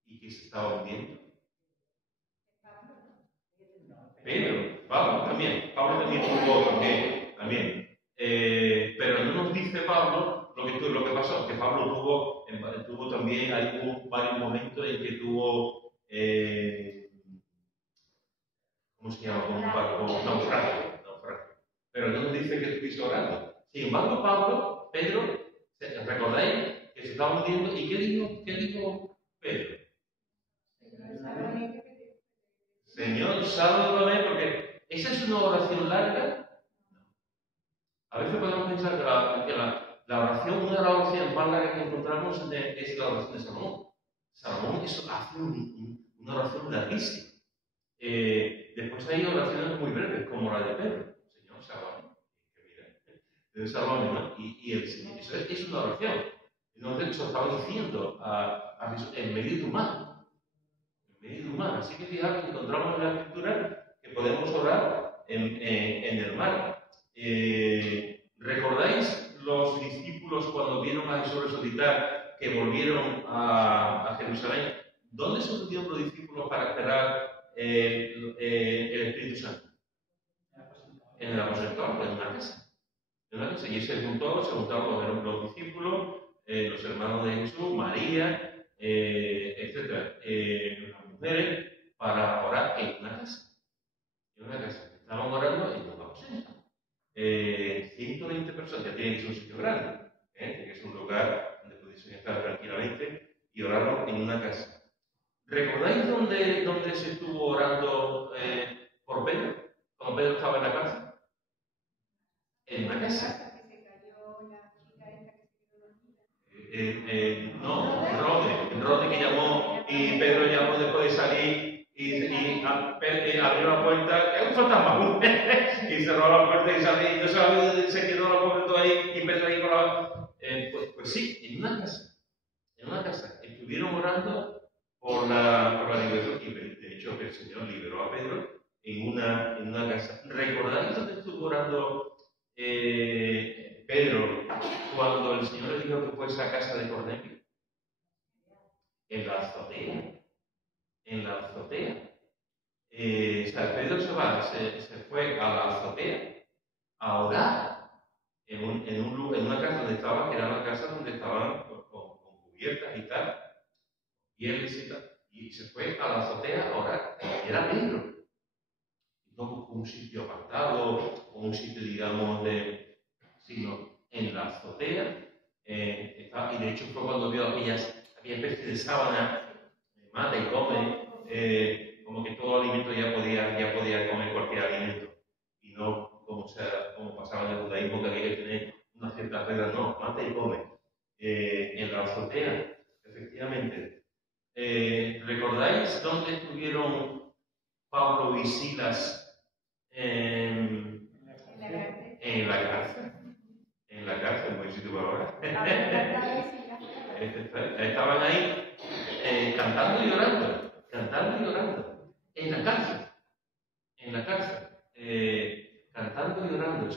y que se estaba hundiendo? Pedro, Pablo también tuvo también. Pero no nos dice Pablo lo que pasó, que Pablo tuvo también varios momentos en que tuvo, ¿cómo se llama? Un naufragio. Pero no nos dice que estuviese orando. Sin embargo, Pedro, ¿recordáis que se estaba hundiendo? ¿Y qué dijo Pedro? Señor, sálvame, porque esa es una oración larga. A veces podemos pensar que la oración, una de las oraciones más largas que encontramos es la oración de Salomón. Salomón hace una oración larguísima. Después hay oraciones muy breves, como la de Pedro. Señor, sálvame. Sálvame, ¿no? Y el Señor, eso es una oración. Entonces, eso estaba diciendo a Jesús en medio de humano. Así que fijaros que encontramos en la Escritura que podemos orar en el mar. ¿Recordáis los discípulos cuando vieron a Jesús resucitar, que volvieron a Jerusalén? ¿Dónde se unieron los discípulos para esperar el Espíritu Santo? En el aposento, en una casa. Y se juntaron los discípulos, los hermanos de Jesús, María, etc. Las mujeres, para orar en una casa. Estaban orando en un aposento. 120 personas, ya tienen que ser un sitio grande, tiene que ser un lugar donde pudiesen estar tranquilamente y oraron en una casa. ¿Recordáis dónde se estuvo orando por Pedro? Cuando Pedro estaba en la cárcel. En una casa. No, Rode que llamó y Pedro llamó después de salir y abrió la puerta, es un fantasma, y cerró la puerta y salió, y entonces se quedó la puerta ahí y Pedro ahí con la... Pues sí, en una casa, estuvieron orando por la liberación y de hecho el Señor liberó a Pedro en una casa. ¿Recordáis dónde estuvo orando Pedro cuando el Señor le dijo que fuese a casa de Cornelio? En la azotea. Pedro se fue a la azotea a orar en una casa donde estaban, que era una casa donde estaban con cubiertas y tal, y se fue a la azotea a orar. Y era Pedro. No buscó un sitio apartado o un sitio, digamos, sino en la azotea. Y de hecho fue cuando vio aquella especie de sábana, mata y come, como que todo alimento ya podía comer cualquier alimento. Y no como pasaba en el judaísmo, que había que tener unas ciertas reglas, no, mata y come. En la azotea, efectivamente. ¿Recordáis dónde estuvieron Pablo y Silas? En la cárcel. En la cárcel, buen sitio para ahora. Estaban ahí cantando y llorando. En la cárcel. Cantando y llorando.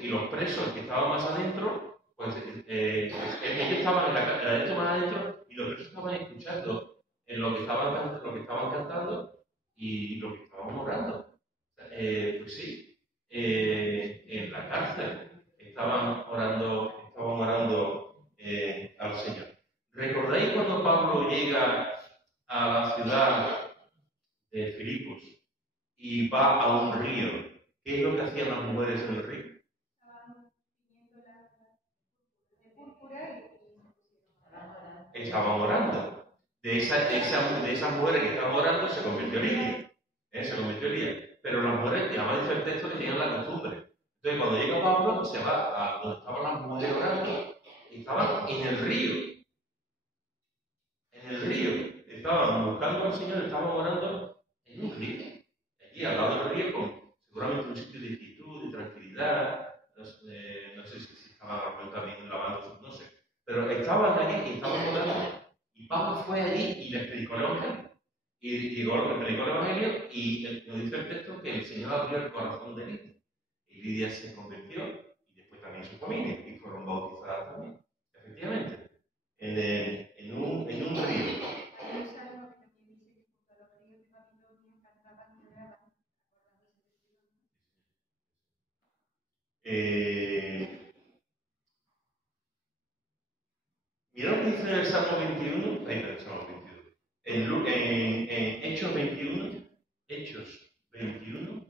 Y los presos que estaban más adentro, pues ellos estaban adentro más adentro y los presos estaban escuchando lo que estaban cantando y lo que estaban orando. Pues sí, en la cárcel estaban orando al Señor. ¿Recordáis cuando Pablo llega a la ciudad de Filipos y va a un río? ¿Qué es lo que hacían las mujeres en el río? Estaban orando. De esas mujeres que estaban orando se convirtió Lidia. Pero las mujeres, además dice el texto, que tenían la costumbre. Entonces, cuando llega Pablo, se va a donde estaban las mujeres orando. Y estaban en el río. Estaban buscando al Señor, estaban orando en un río. Allí, al lado del río, con seguramente un sitio de quietud, de tranquilidad. No sé si estaban también lavando, no sé. Pero estaban allí y estaban orando. Y Pablo fue allí y les predicó el Evangelio. Y predicó el Evangelio y nos dice el texto que el Señor abrió el corazón de Lidia. Y Lidia se convirtió, y después también su familia, y fueron bautizadas también, efectivamente, en un río. Hay un salmo que también dice que junto a los ríos de Babilonia cantaban y oraban, Mirad lo que dice en el Salmo 21, en Hechos 21,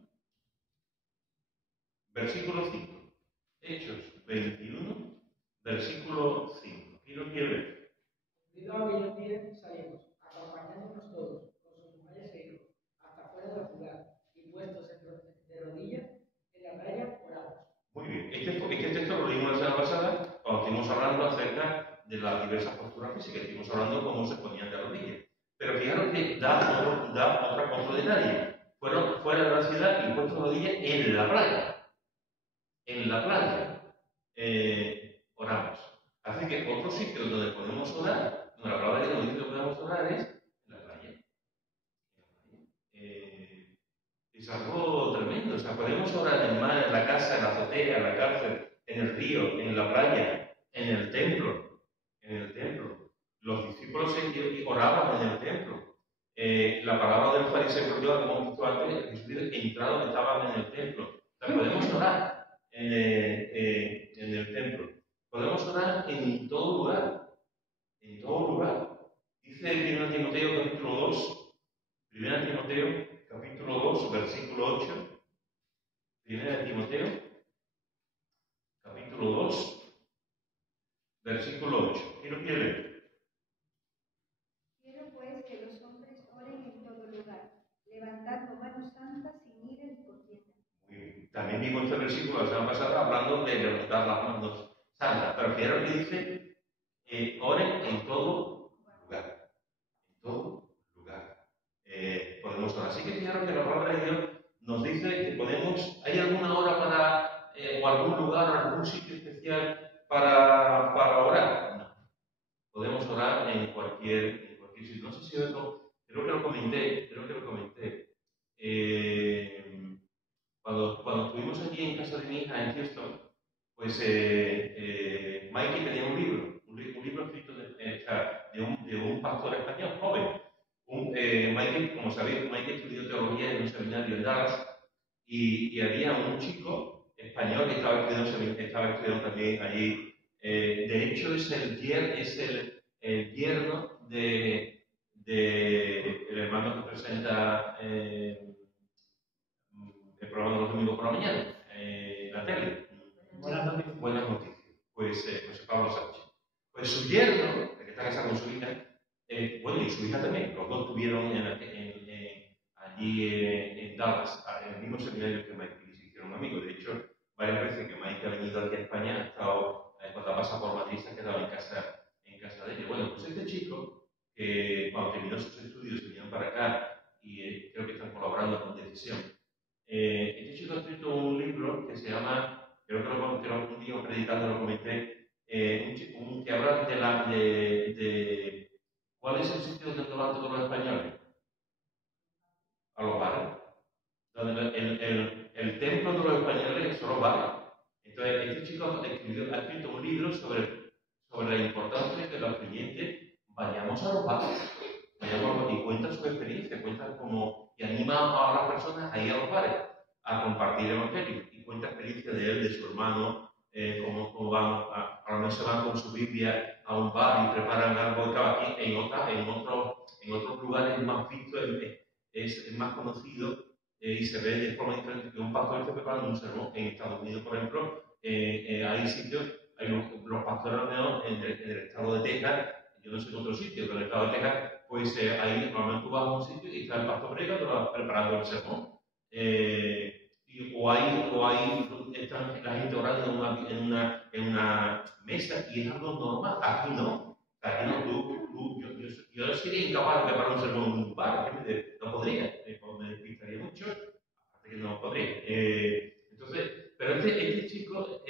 versículo 5. Hechos 21, versículo 5. ¿Quién lo quiere ver? Cumplido aquellos días salimos, acompañándonos todos, con sus mujeres e hijos, hasta fuera de la ciudad, y puestos de rodillas en la playa, oramos. Muy bien. Este texto lo leímos la semana pasada, cuando estuvimos hablando acerca de las diversas posturas físicas, estuvimos hablando de cómo se ponían de rodillas. Pero fijaros que da otro detalle. Fueron fuera de la ciudad y puestos de rodillas en la playa. En la playa oramos. Así que otro sitio donde podemos orar, donde la palabra de Dios dice que podemos orar es en la playa. Es algo tremendo. O sea, podemos orar en el mar, en la casa, en la azotea, en la cárcel, en el río, en la playa, en el templo. En el templo. Los discípulos oraban en el templo. La palabra del fariseo, como hemos visto antes, Jesús dice que entraron, estaban en el templo. O sea, podemos orar en el templo. Podemos orar en todo lugar. En todo lugar. Dice 1 Timoteo capítulo 2, 1 Timoteo capítulo 2, versículo 8. 1 Timoteo capítulo 2, versículo 8. ¿Quién lo quiere leer? Quiero pues que los hombres oren en todo lugar, levantando manos santas sin ira ni contienda. Muy bien. También vimos este versículo la semana pasada hablando de levantar las manos santas. Pero fijaros que dice, oren en todo lugar. En todo lugar. Podemos orar. Así que fijaros que la palabra de Dios nos dice que podemos, ¿hay alguna hora para, o algún lugar, algún sitio especial para orar? No. Podemos orar en cualquier sitio. No sé si creo que lo comenté. Cuando estuvimos allí en casa de mi hija en Houston, pues Mikey tenía un libro escrito de un pastor español joven. Mikey, como sabéis, Mikey estudió teología en un seminario en Dallas y había un chico español que estaba estudiando también allí. De hecho, es el yerno de el hermano que presenta el programa de los domingos por la mañana, la tele. Buenas noticias. Pues Pablo Sánchez. Pues su yerno, el que está casado con su hija, bueno, y su hija también, los dos estuvieron allí en Dallas, en el mismo seminario que Mike, y se hicieron amigos. De hecho, varias veces que Mike ha venido aquí a España, ha estado, cuando pasa por Madrid, se ha quedado en casa de ella. Bueno, pues este chico, que cuando terminó sus estudios, se vinieron para acá y creo que están colaborando con Decisión. Este chico ha escrito un libro que se llama, creo que un día predicando lo comenté, que habla de ¿cuál es el sitio donde van todos los españoles? A los bares. Donde el templo de los españoles son los bares. Entonces, este chico ha escrito un libro sobre la importancia de que los creyentes vayamos a los bares. Y cuenta su experiencia, y anima a las personas a ir a los bares, a compartir el evangelio. Y cuenta experiencia de él, de su hermano, cómo van, a lo mejor se van con su Biblia a un bar y preparan algo. Aquí en otros lugares es más visto, es más conocido y se ve de forma diferente que un pastor esté preparando un sermón. En Estados Unidos, por ejemplo, hay sitios, hay los pastores en el estado de Texas, yo no sé en otro sitio, pero en el estado de Texas, pues ahí normalmente tú vas a un sitio y está el pastor preparando el sermón. Está la gente orando en una mesa y es algo normal. Aquí no. Yo sería incapaz de preparar un sermón en un bar, no podría, me despistaría mucho, aparte que no podría. Pero este chico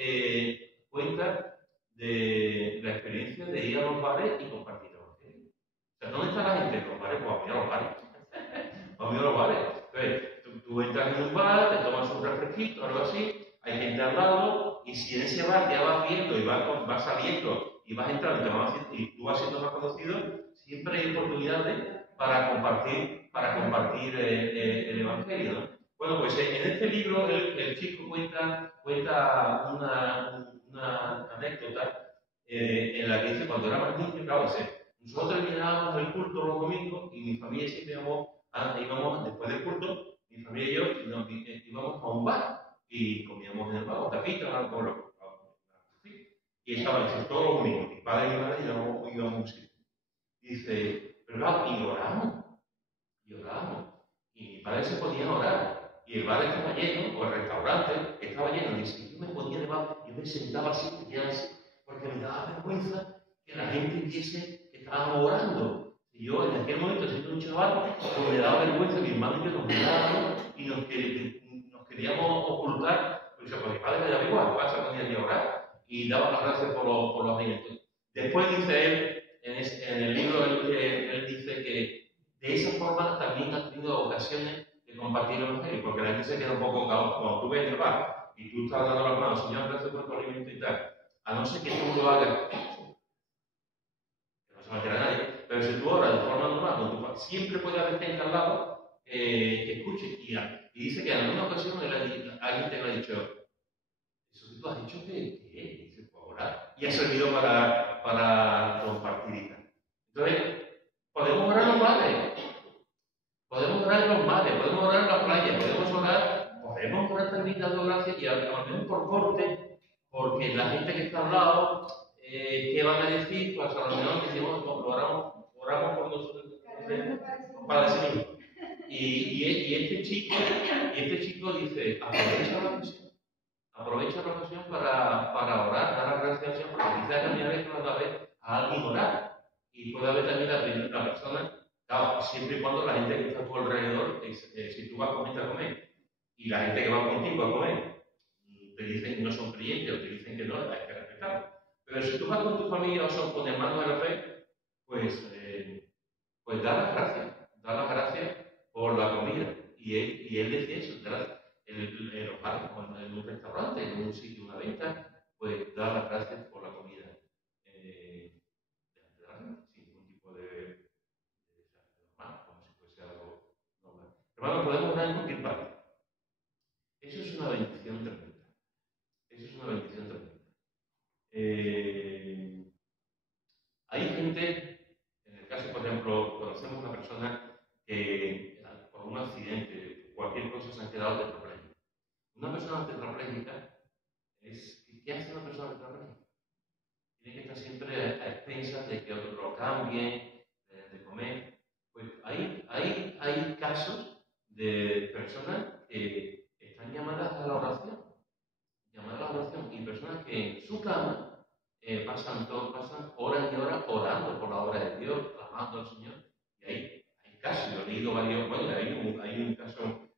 cuenta de la experiencia de ir a los bares y compartir el evangelio. O sea, ¿dónde está la gente? En los bares, pues a los bares. bares. Entonces, tú entras en un bar, te tomas un refresquito, algo así, hay gente al lado, y si en ese bar ya vas viendo y vas saliendo y vas entrando y tú vas siendo más conocido, siempre hay oportunidades para compartir el Evangelio, ¿no? Bueno, pues en este libro el chico cuenta una anécdota en la que dice cuando era más niño, claro, dice, nosotros terminábamos el culto los domingos y mi familia siempre íbamos después del culto, mi familia y yo íbamos a un bar y comíamos en el bar, o tapitas, algo, y estaba dice, todos los domingos, mi padre y mi madre íbamos a un sitio. Dice, pero claro, y orábamos. Y mi padre se ponía a orar. Y el bar estaba lleno, o el restaurante estaba lleno. Dice, yo me ponía debajo, yo me sentaba así, porque me daba vergüenza que la gente viese que estábamos orando. Y yo en aquel momento, siendo un chaval, pues me daba vergüenza, mi hermano y yo nos mirábamos y nos queríamos ocultar. Pues mi padre me daba igual, pasa ponía a orar y daba las gracias por los alimentos. Después dice él, en el libro, él dice que de esa forma también ha tenido ocasiones de compartir el Evangelio, porque la gente se queda un poco caótica. Cuando tú ves en el bar y tú estás dando las manos, Señor, gracias por tu alimento y tal, a no ser que tú lo hagas, que no se va a enterar nadie, pero si tú oras de forma normal, siempre puede haber gente al lado que escuche. Y dice que en alguna ocasión alguien te lo ha dicho, eso que tú has dicho que dice, pues orar. Y ha servido para compartir y tal. Entonces, podemos orar los mares, podemos orar en los mares, podemos orar en la playa, podemos orar también dando gracias y al menos por corte, porque la gente que está al lado, ¿qué van a decir? Pues a lo mejor decimos, oramos por nosotros, para sí mismos. Y este chico dice, aprovecha la ocasión para orar, dar las gracias al Señor, porque quizás también hay que ver a alguien orar. Y puede haber también la persona, claro, siempre y cuando la gente que está a tu alrededor, si tú vas a comer, y la gente que va contigo a comer, te dicen que no son creyentes o te dicen que no, hay que respetarlo. Pero si tú vas con tu familia o son con hermanos de la fe, pues da las gracias por la comida. Y él decía eso, en los bares, en un restaurante, en un sitio, una venta, pues da las gracias por la comida. Sin ningún tipo de normal, como si fuese algo normal. Hermano, podemos orar en cualquier parte. Eso es una bendición tremenda. Hay gente, en el caso, por ejemplo, conocemos una persona que por un accidente, cualquier cosa, se ha quedado tetrapléjica. Una persona tetrapléjica ¿qué hace una persona tetrapléjica? Tiene que estar siempre a expensas de que otros lo cambien, de comer. Pues hay casos de personas que están llamadas a la oración, y personas que en su cama pasan horas y horas orando por la obra de Dios, clamando al Señor. Y hay casos, yo he leído varios, bueno, hay un caso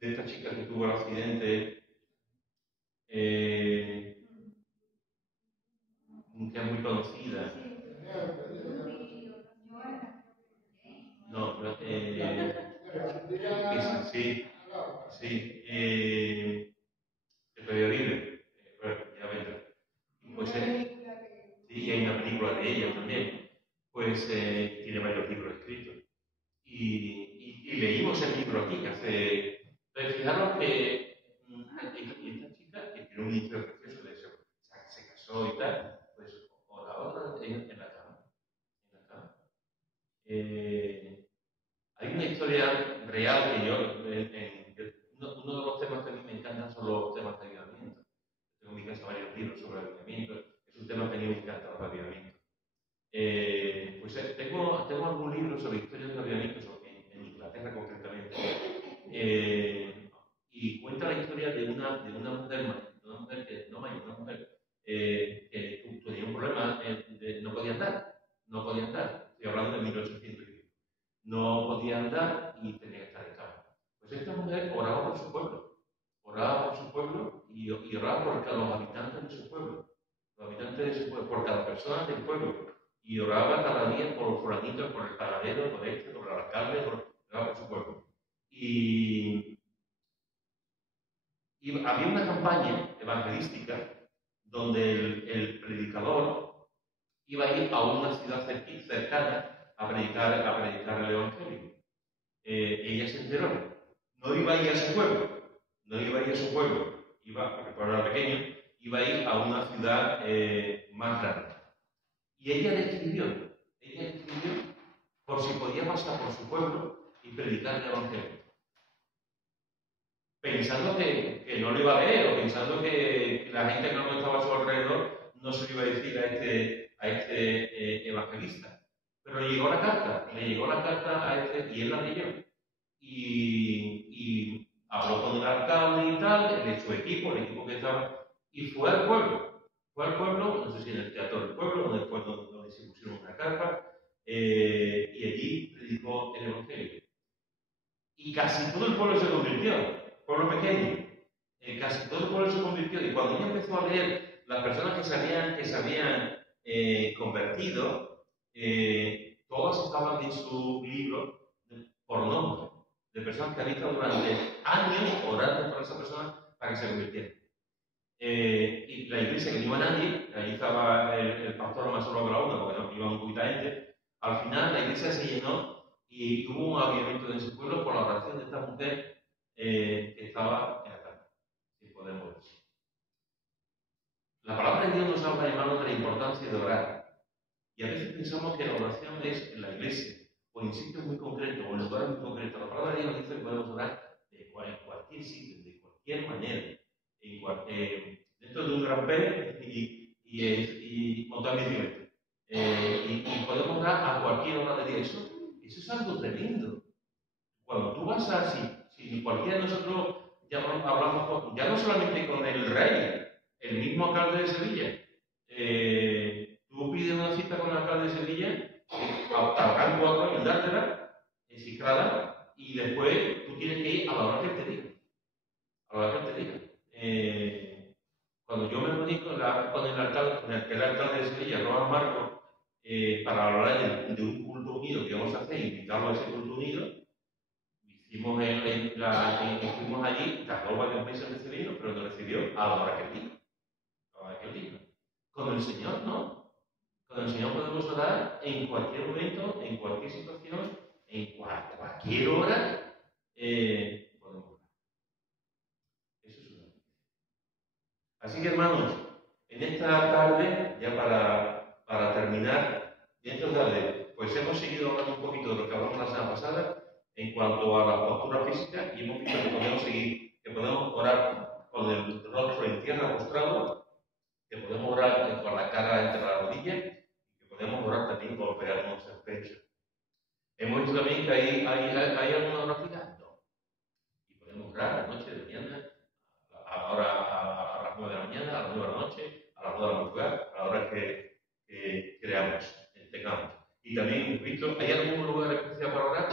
de esta chica que tuvo el accidente, que es muy conocida. No, pero sí, el periodismo, bueno, ya vendrá. Pues sí, hay una película de ella también, pues tiene varios libros escritos. Y leímos el libro aquí, que hace... Entonces, fijaros que esta chica, que tiene un libro precioso de eso, se casó y tal, pues oraba en la cama. Hay una historia real que uno de los temas que a mí me encantan son los temas de avivamiento. Tengo en mi casa varios libros sobre avivamiento, es un tema que a mí me encanta, los avivamientos. Pues tengo algún libro sobre historias de avivamientos en Inglaterra concretamente, y cuenta la historia de una mujer que tenía un problema, no podía andar, estoy hablando de 1800, no podía andar y tenía que estar en cama. Pues esta mujer oraba por su pueblo y oraba por los habitantes de su pueblo, por cada persona del pueblo. Y oraba cada día por los foranitos, por el paradero, por por el alcalde, oraba por su pueblo. y había una campaña evangelística donde el predicador iba a ir a una ciudad cercana a predicar el Evangelio. Ella se enteró. No iba a ir a su pueblo, iba, porque el pueblo era pequeño, iba a ir a una ciudad más grande. Y ella le escribió por si podía pasar por su pueblo y predicar el Evangelio. Pensando que no lo iba a leer, o pensando que la gente que no estaba a su alrededor no se lo iba a decir a este evangelista. Pero le llegó la carta a este y él la leyó. Y habló con el alcalde y tal, su equipo, el equipo que estaba, y fue al pueblo. No sé si en el teatro del pueblo, donde se pusieron una carpa, y allí predicó el Evangelio. Y casi todo el pueblo se convirtió, pueblo pequeño, casi todo el pueblo se convirtió. Y cuando ella empezó a leer las personas que se habían convertido, todas estaban en su libro por nombre, de personas que habían estado durante años orando por esa persona para que se convirtiera. Y la iglesia, que no iba nadie, allí estaba el pastor más solo que la una, porque no iba muy poquita gente. Al final la iglesia se llenó y hubo un avivamiento en ese pueblo por la oración de esta mujer que estaba en la cama, sin poder moverse. La palabra de Dios nos habla, hermanos, de la importancia de orar. Y a veces pensamos que la oración es en la iglesia, o en sitios muy concretos, o en lugares muy concretos. La palabra de Dios dice que podemos orar en cualquier sitio, de cualquier manera, dentro de un gran pene y montar bicicleta. Y podemos orar a cualquier hora del día. Eso es algo tremendo. Cuando tú vas si cualquiera de nosotros hablamos ya no solamente con el rey, el mismo alcalde de Sevilla, tú pides una cita con el alcalde de Sevilla, tardan 4 años en dártela, en cifrada, y después tú tienes que ir a la hora que él te diga. Cuando yo me reuní con el alcalde de Sevilla, Rojas Marcos, para hablar de un culto unido que vamos a hacer, invitarlo a ese culto unido, fuimos allí, tardó varios meses en recibirnos, pero nos recibió a la hora que él dijo. Con el Señor no. Con el Señor podemos orar en cualquier momento, en cualquier situación, en cualquier hora, podemos orar. Eso es una. Así que, hermanos, en esta tarde, ya para terminar, pues hemos seguido hablando un poquito de lo que hablamos la semana pasada en cuanto a la postura física, y hemos visto que podemos orar con el rostro en tierra postrado, que podemos orar con la cara entre las rodillas, y que podemos orar también golpearnos el pecho. Hemos visto también que hay alguna oración, no. Y podemos orar a la noche, de mañana, a las 9 de la mañana, a las 9 de la noche, a las 2 de la madrugada, a la hora que creamos, tengamos. Y también hemos visto, ¿hay algún lugar especial para orar?